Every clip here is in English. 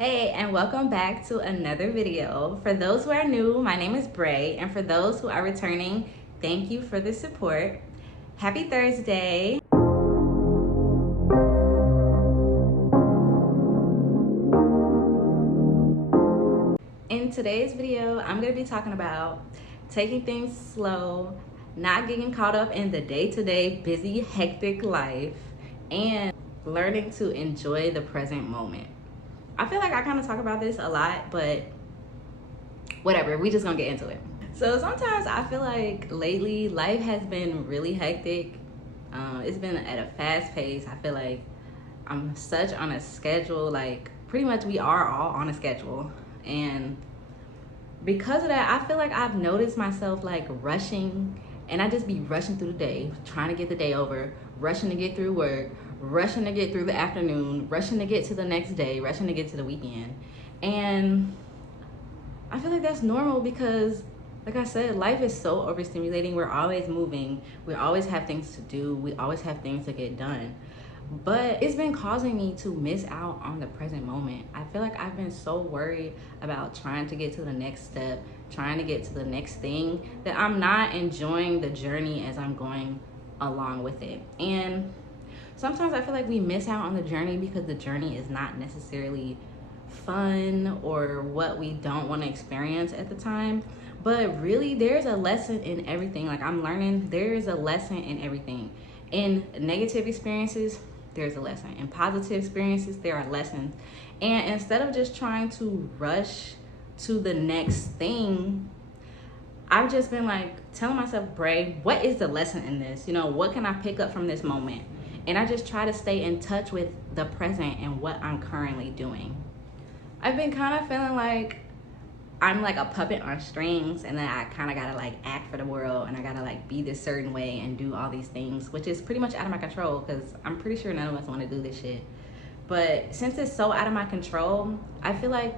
Hey, and welcome back to another video. For those who are new, my name is Bray, and for those who are returning, thank you for the support. Happy Thursday. In today's video, I'm going to be talking about taking things slow, not getting caught up in the day-to-day busy, hectic life, and learning to enjoy the present moment. I feel like I kind of talk about this a lot, but whatever, we just gonna get into it. So sometimes I feel like lately life has been really hectic. It's been at a fast pace. I feel like I'm such on a schedule, like pretty much we are all on a schedule. And because of that, I feel like I've noticed myself like rushing, and I just be rushing through the day, trying to get the day over, rushing to get through work, rushing to get through the afternoon, rushing to get to the next day, rushing to get to the weekend. And I feel like that's normal because, like I said, life is so overstimulating. We're always moving. We always have things to do. We always have things to get done. But it's been causing me to miss out on the present moment. I feel like I've been so worried about trying to get to the next step, trying to get to the next thing, that I'm not enjoying the journey as I'm going along with it. And sometimes I feel like we miss out on the journey because the journey is not necessarily fun or what we don't want to experience at the time. But really, there's a lesson in everything. Like, I'm learning there is a lesson in everything. In negative experiences, there's a lesson. In positive experiences, there are lessons. And instead of just trying to rush to the next thing, I've just been like telling myself, Bray, what is the lesson in this? You know, what can I pick up from this moment? And I just try to stay in touch with the present and what I'm currently doing. I've been kind of feeling like I'm like a puppet on strings, and then I kind of gotta like act for the world, and I gotta like be this certain way and do all these things, which is pretty much out of my control because I'm pretty sure none of us want to do this shit. But since it's so out of my control, I feel like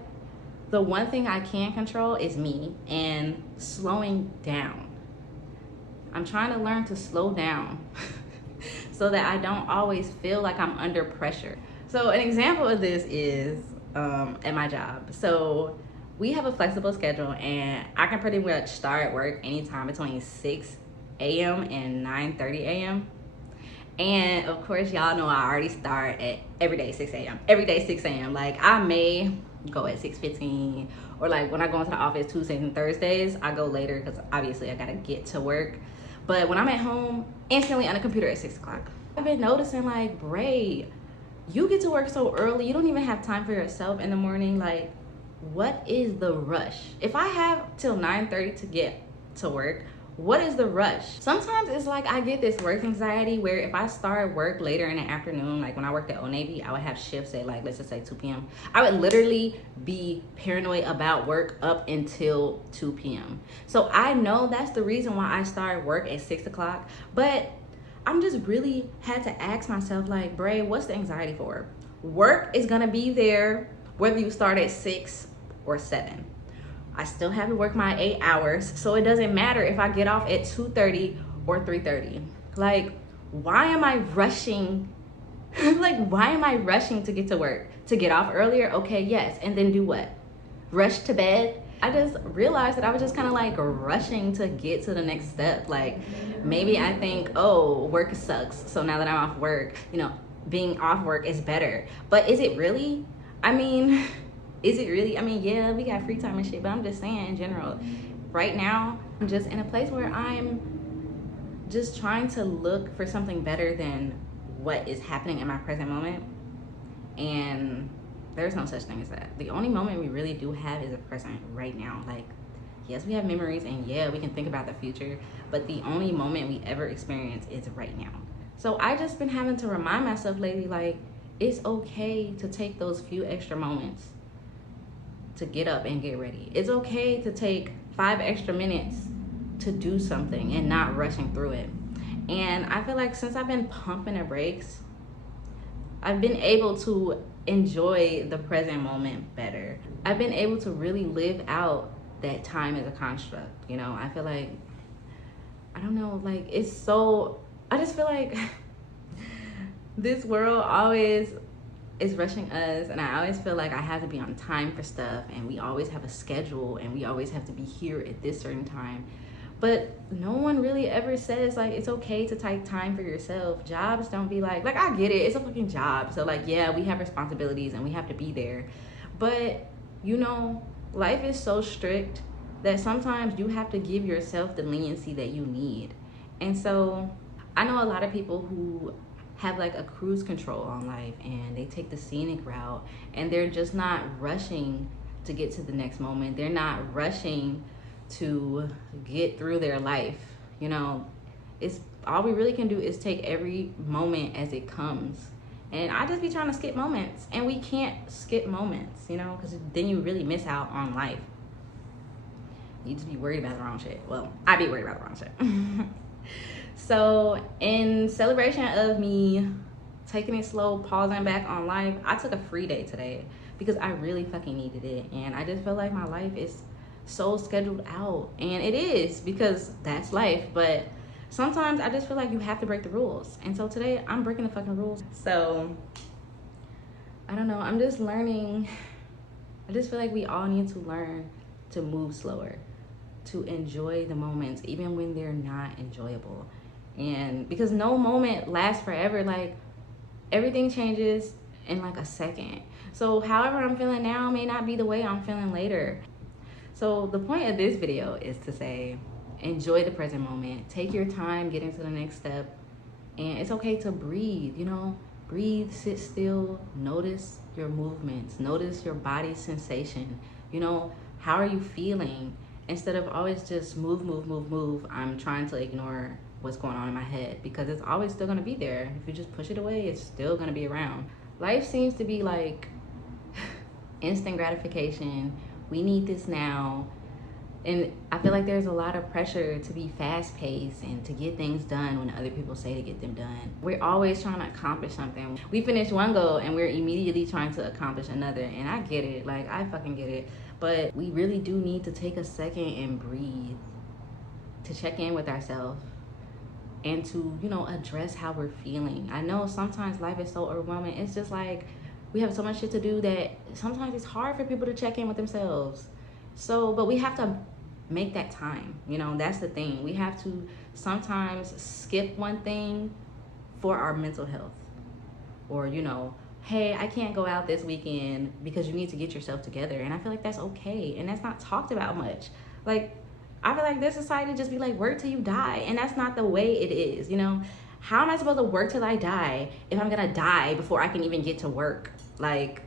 the one thing I can control is me and slowing down. I'm trying to learn to slow down so that I don't always feel like I'm under pressure. So an example of this is at my job. So we have a flexible schedule, and I can pretty much start work anytime between 6 a.m. and 9:30 a.m. And of course, y'all know I already start at every day 6 a.m. Every day 6 a.m. Like, I may go at 6:15, or like when I go into the office Tuesdays and Thursdays, I go later because obviously I gotta get to work. But when I'm at home, instantly on the computer at 6 o'clock. I've been noticing, like, Bray, you get to work so early, you don't even have time for yourself in the morning. Like, what is the rush? If I have till 9:30 to get to work, what is the rush? Sometimes it's like I get this work anxiety where if I start work later in the afternoon, like when I worked at Old Navy, I would have shifts at, like, let's just say 2 p.m. I would literally be paranoid about work up until 2 p.m. So I know that's the reason why I started work at 6 o'clock. But I'm just really had to ask myself, like, Bray, what's the anxiety for? Work is gonna be there whether you start at 6 or 7. I still have to work my 8 hours, so it doesn't matter if I get off at 2:30 or 3:30. Like, why am I rushing? Like, why am I rushing to get to work? To get off earlier? Okay, yes. And then do what? Rush to bed? I just realized that I was just kind of like rushing to get to the next step. Like, maybe I think, oh, work sucks, so now that I'm off work, you know, being off work is better. But is it really? I mean, is it really? I mean, yeah, we got free time and shit, but I'm just saying in general, right now, I'm just in a place where I'm just trying to look for something better than what is happening in my present moment. And there's no such thing as that. The only moment we really do have is the present right now. Like, yes, we have memories, and yeah, we can think about the future, but the only moment we ever experience is right now. So I just been having to remind myself lately, like, it's okay to take those few extra moments to get up and get ready. It's okay to take 5 extra minutes to do something and not rushing through it. And I feel like since I've been pumping the brakes, I've been able to enjoy the present moment better. I've been able to really live out that time as a construct. You know, I feel like, I don't know, like, it's so, I just feel like this world always is rushing us, and I always feel like I have to be on time for stuff, and we always have a schedule, and we always have to be here at this certain time. But no one really ever says like it's okay to take time for yourself. Jobs don't be like I get it, it's a fucking job, so like yeah, we have responsibilities and we have to be there, but you know, life is so strict that sometimes you have to give yourself the leniency that you need. And so I know a lot of people who have like a cruise control on life, and they take the scenic route, and they're just not rushing to get to the next moment. They're not rushing to get through their life. You know, it's all we really can do is take every moment as it comes. And I just be trying to skip moments, and we can't skip moments, you know, because then you really miss out on life. You just be worried about the wrong shit. Well, I be worried about the wrong shit. So in celebration of me taking it slow, pausing back on life, I took a free day today because I really fucking needed it. And I just feel like my life is so scheduled out, and it is because that's life. But sometimes I just feel like you have to break the rules, and so today I'm breaking the fucking rules. So I don't know, I'm just learning. I just feel like we all need to learn to move slower, to enjoy the moments even when they're not enjoyable. And because no moment lasts forever, like everything changes in like a second. So however I'm feeling now may not be the way I'm feeling later. So the point of this video is to say, enjoy the present moment, take your time, get into the next step, and it's okay to breathe, you know, breathe, sit still, notice your movements, notice your body's sensation, you know, how are you feeling? Instead of always just move, I'm trying to ignore what's going on in my head, because it's always still gonna be there. If you just push it away, it's still gonna be around. Life seems to be like instant gratification. We need this now. And I feel like there's a lot of pressure to be fast paced and to get things done when other people say to get them done. We're always trying to accomplish something. We finish one goal and we're immediately trying to accomplish another. And I get it, like I fucking get it. But we really do need to take a second and breathe, to check in with ourselves and to, you know, address how we're feeling. I know sometimes life is so overwhelming. It's just like we have so much shit to do that sometimes it's hard for people to check in with themselves. So, but we have to make that time, you know, that's the thing. We have to sometimes skip one thing for our mental health. Or, you know, hey, I can't go out this weekend because you need to get yourself together. And I feel like that's okay. And that's not talked about much. Like, I feel like this society just be like, work till you die. And that's not the way it is, you know? How am I supposed to work till I die if I'm gonna die before I can even get to work? Like,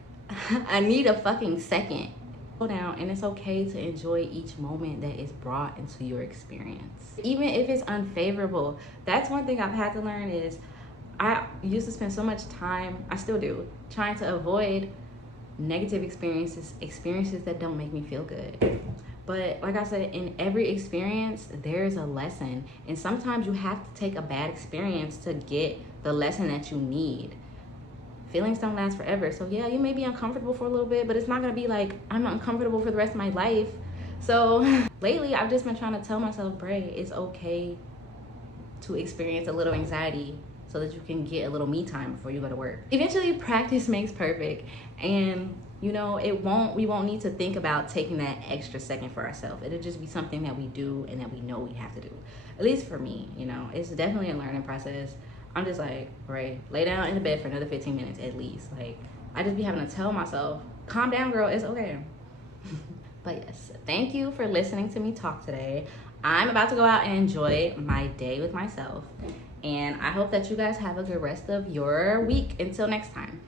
I need a fucking second. Slow down, and it's okay to enjoy each moment that is brought into your experience. Even if it's unfavorable, that's one thing I've had to learn is I used to spend so much time, I still do, trying to avoid negative experiences that don't make me feel good. But like I said, in every experience, there's a lesson. And sometimes you have to take a bad experience to get the lesson that you need. Feelings don't last forever. So yeah, you may be uncomfortable for a little bit, but it's not gonna be like, I'm uncomfortable for the rest of my life. So lately, I've just been trying to tell myself, Bray, it's okay to experience a little anxiety so that you can get a little me time before you go to work. Eventually, practice makes perfect. And you know, we won't need to think about taking that extra second for ourselves. It'll just be something that we do and that we know we have to do. At least for me, you know, it's definitely a learning process. I'm just like, right, lay down in the bed for another 15 minutes at least. Like, I just be having to tell myself, calm down, girl, it's okay. But yes, thank you for listening to me talk today. I'm about to go out and enjoy my day with myself. And I hope that you guys have a good rest of your week. Until next time.